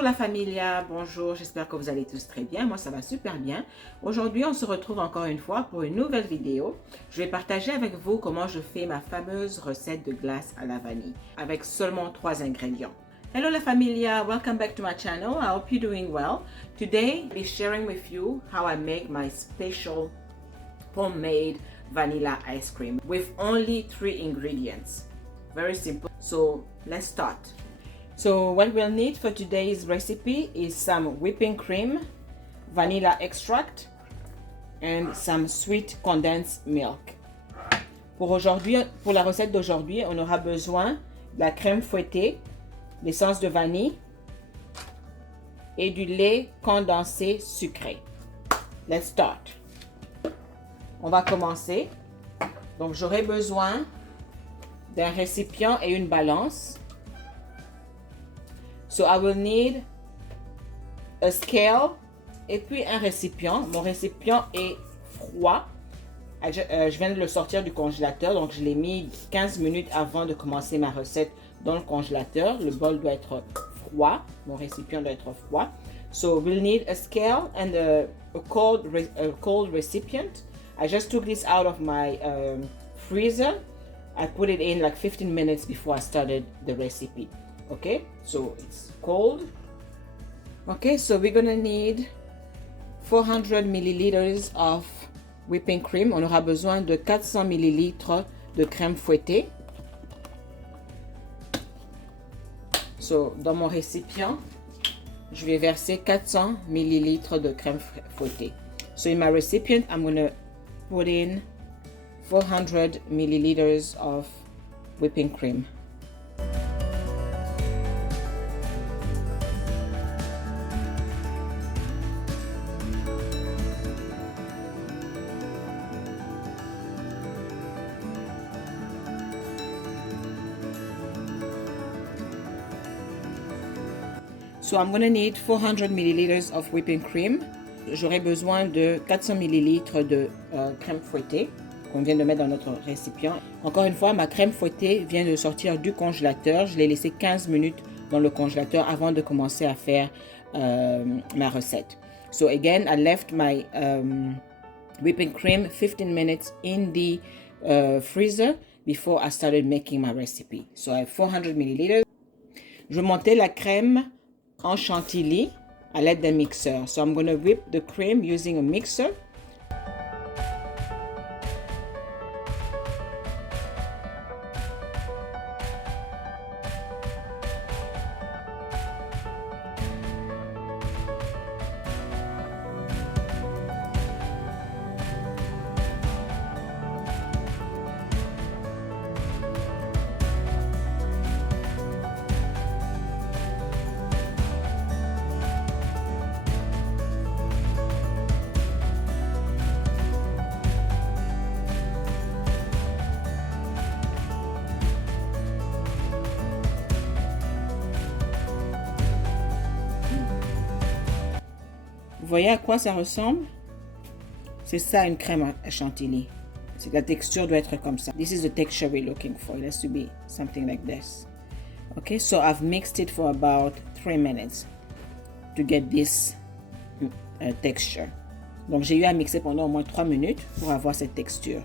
Bonjour la familia, bonjour, j'espère que vous allez tous très bien, moi ça va super bien. Aujourd'hui on se retrouve encore une fois pour une nouvelle vidéo. Je vais partager avec vous comment je fais ma fameuse recette de glace à la vanille avec seulement 3 ingrédients. Hello la familia, welcome back to my channel, I hope you're doing well. Today I'll be sharing with you how I make my special homemade vanilla ice cream with only 3 ingredients. Very simple, so let's start. So what we'll need for today's recipe is some whipping cream, vanilla extract, and some sweet condensed milk. Pour la recette d'aujourd'hui, on aura besoin de la crème fouettée, l'essence de vanille et du lait condensé sucré. Let's start. On va commencer. Donc j'aurai besoin d'un récipient et une balance. So I will need a scale et puis un récipient. Mon récipient est froid. Je viens de le sortir du congélateur, donc je l'ai mis 15 minutes avant de commencer ma recette dans le congélateur. Le bol doit être froid, mon récipient doit être froid. So we'll need a scale and a cold recipient. I just took this out of my freezer. I put it in like 15 minutes before I started the recipe. Okay, so it's cold. Okay, so we're gonna need 400 milliliters of whipping cream. On aura besoin de 400 millilitres de crème fouettée. So, dans mon récipient, je vais verser 400 millilitres de crème fouettée. So in my recipient, I'm gonna put in 400 milliliters of whipping cream. So I'm going to need 400 milliliters of whipping cream. J'aurai besoin de 400 millilitres de crème fouettée qu'on vient de mettre dans notre récipient. Encore une fois, ma crème fouettée vient de sortir du congélateur. Je l'ai laissé 15 minutes dans le congélateur avant de commencer à faire ma recette. So again, I left my whipping cream 15 minutes in the freezer before I started making my recipe. So I have 400 milliliters. Je montais la crème en chantilly à l'aide d'un mixeur. So I'm going to whip the cream using a mixer. Vous voyez à quoi ça ressemble? C'est ça une crème à chantilly. La texture doit être comme ça. This is the texture we're looking for. It has to be something like this. Okay, so I've mixed it for about 3 minutes to get this texture. Donc j'ai eu à mixer pendant au moins 3 minutes pour avoir cette texture.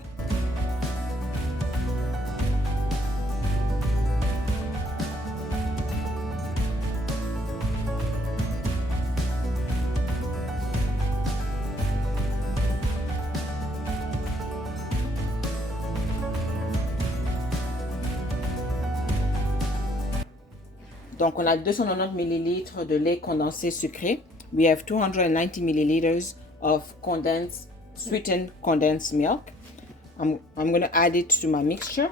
Donc, on a 290 millilitres de lait condensé sucré. We have 290 milliliters of sweetened condensed milk. I'm going to add it to my mixture.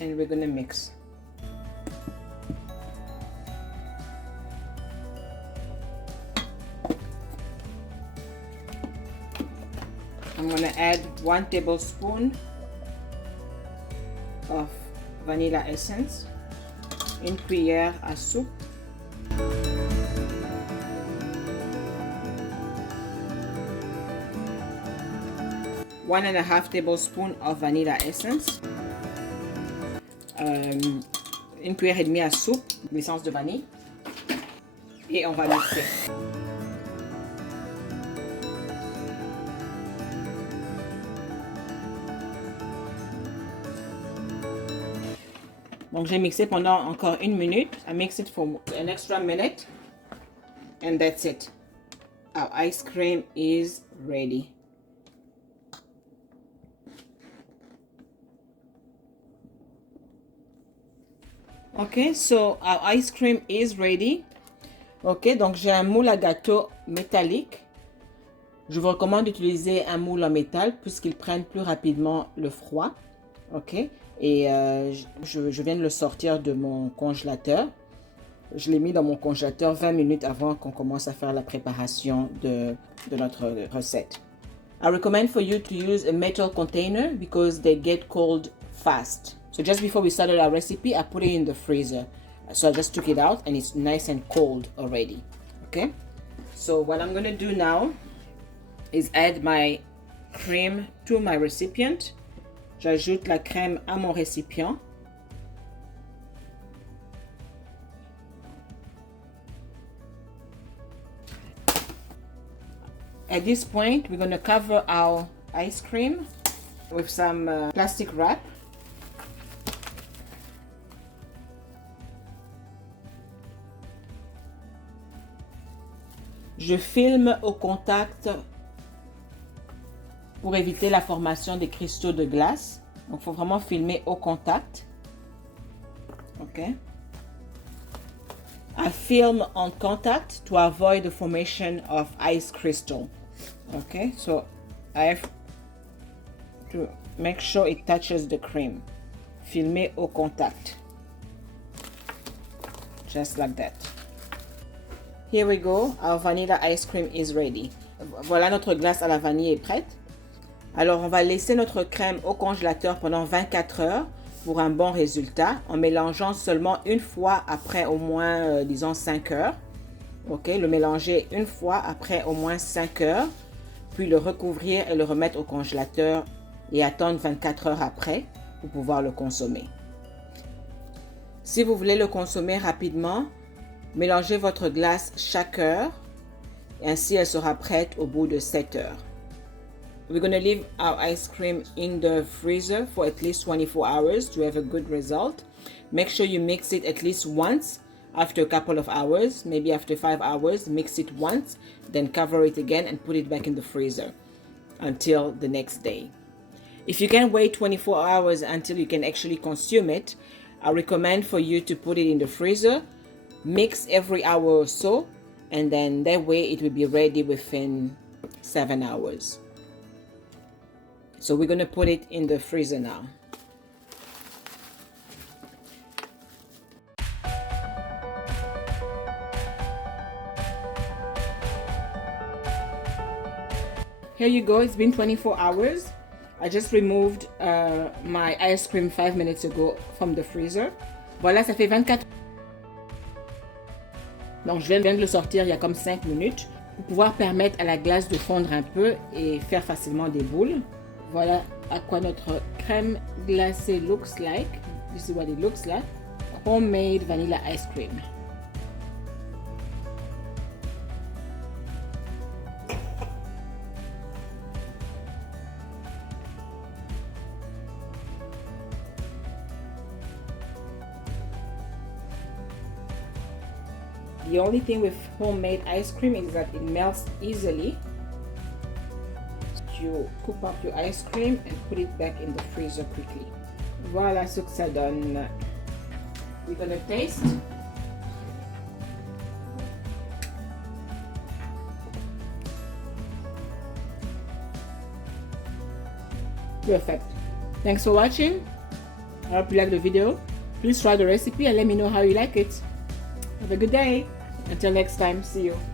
And we're going to mix. I'm going to add 1 tablespoon of vanilla essence, une cuillère à soupe, 1.5 tablespoons of vanilla essence, une cuillère et demie à soupe d'essence de vanille, et on va mixer. Donc j'ai mixé pendant encore 1 minute. I mix it for an extra minute, and that's it. Our ice cream is ready. Okay, so our ice cream is ready. Ok, donc j'ai un moule à gâteau métallique. Je vous recommande d'utiliser un moule en métal puisqu'il prenne plus rapidement le froid. Ok, et je viens de le sortir de mon congélateur. Je l'ai mis dans mon congélateur 20 minutes avant qu'on commence à faire la préparation de notre recette. I recommend for you to use a metal container because they get cold fast. So just before we started our recipe, I put it in the freezer. So I just took it out and it's nice and cold already. Okay? So what I'm going to do now is add my cream to my recipient. J'ajoute la crème à mon récipient. At this point, we're going to cover our ice cream with some plastic wrap. Je filme au contact pour éviter la formation des cristaux de glace. Donc, il faut vraiment filmer au contact. OK. I film on contact to avoid the formation of ice crystal. Okay, so I have to make sure it touches the cream. Filmer au contact. Just like that. Here we go. Our vanilla ice cream is ready. Voilà, notre glace à la vanille est prête. Alors, on va laisser notre crème au congélateur pendant 24 heures pour un bon résultat, en mélangeant seulement une fois après au moins, disons, 5 heures. Ok, le mélanger une fois après au moins 5 heures, puis le recouvrir et le remettre au congélateur et attendre 24 heures après pour pouvoir le consommer. Si vous voulez le consommer rapidement, mélangez votre glace chaque heure, et ainsi elle sera prête au bout de 7 heures. We're going to leave our ice cream in the freezer for at least 24 hours to have a good result. Make sure you mix it at least once after a couple of hours, maybe after 5 hours. Mix it once, then cover it again and put it back in the freezer until the next day. If you can wait 24 hours until you can actually consume it, I recommend for you to put it in the freezer, mix every hour or so, and then that way it will be ready within 7 hours. So we're going to put it in the freezer now. Here you go, it's been 24 hours. I just removed my ice cream 5 minutes ago from the freezer. Voilà, ça fait 24. Donc je viens de le sortir il y a comme 5 minutes pour pouvoir permettre à la glace de fondre un peu et faire facilement des boules. Voilà à quoi notre crème glacée looks like. This is what it looks like. Homemade vanilla ice cream. The only thing with homemade ice cream is that it melts easily. You scoop up your ice cream and put it back in the freezer quickly. Voilà ce que ça donne. We're gonna taste. Perfect. Thanks for watching. I hope you like the video. Please try the recipe and let me know how you like it. Have a good day. Until next time, see you.